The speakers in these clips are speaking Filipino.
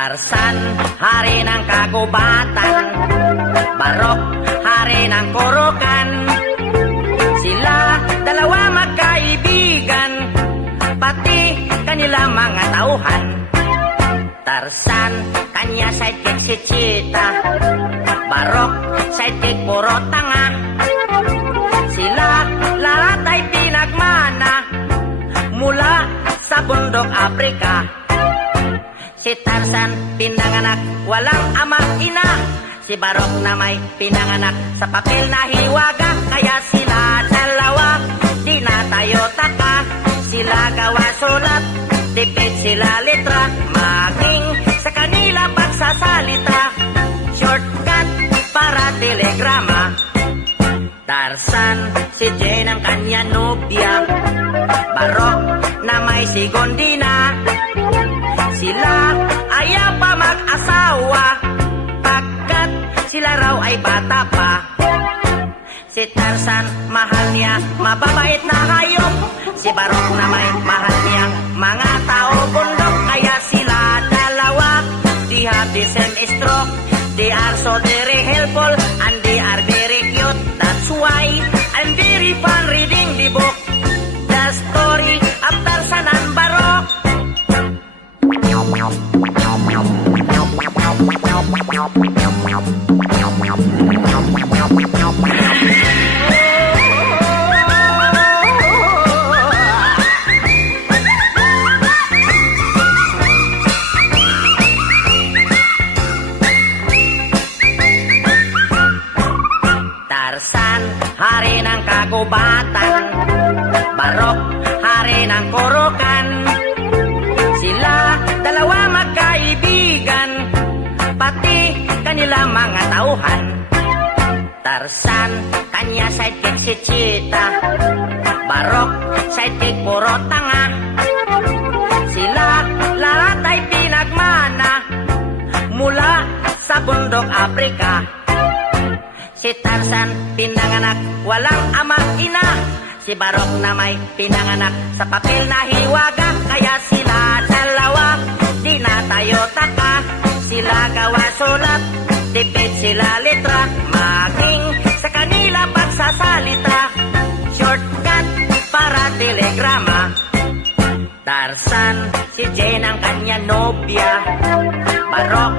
Tarzan, hari ng kagubatan. Barok, hari ng kurukan. Sila dalawa magkaibigan, pati kanila mga tauhan. Tarzan, kanya sidekick si Cheetah. Barok, sidekick puro tanga. Sila lahat ay pinagmana mula sa bundok Afrika. Si Tarzan pinanganak walang ama ina. Si Barok na may pinanganak sa papel na hiwaga. Kaya sila dalawa di na tayo taka. Sila gawa sulat, tipid sila litra. Maging sa kanila pagsasalita, shortcut para telegrama. Tarzan, si Jane ang kanya nobya. Barok na may si Gondina. Sila ayaw pa mag-asawa, pagkat sila raw ay bata pa. Si Tarzan, mahal niya mababait na hayop. Si Barok na may mahal niyang mga tao bundok. Kaya sila dalawa, they have the same stroke. They are so very helpful and they are very cute. That's why I'm very fun reading the book, The Story of Tarzan and Barok. Tarzan, hari ng kagubatan. Barok, hari ng kurukan. Sila dalawa magkaibigan, pati kanila mga tauhan. Tarzan, kanya sidekick si Cheetah. Barok, sidekick puro tanga. Sila lahat ay pinagmana mula sa bundok Afrika. Si Tarzan pinanganak walang ama ina. Si Barok na may pinanganak sa papel na hiwaga. Kaya sila dalawa di na tayo taka. Sila gawa sulat, tipid sila litra. Maging sa kanila pagsasalita, shortcut para telegrama. Tarzan, si Jane ang kanya nobya. Barok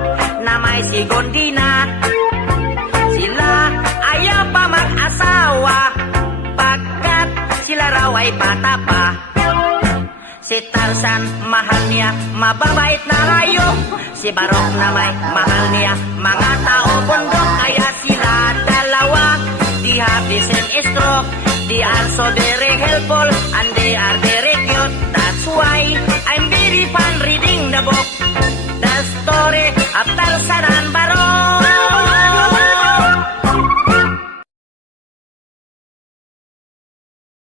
na may si Gondina. Sila ayaw pa mag-asawa, pagkat sila raw ay bata pa. Si Tarzan, mahal niya mababait na hayop. Si Barok na may mahal niya mga tao bundok. Kaya sila dalawa, they have the same stroke. They are so very helpful and they are very cute. That's why I'm very fun reading the book, The Story of Tarzan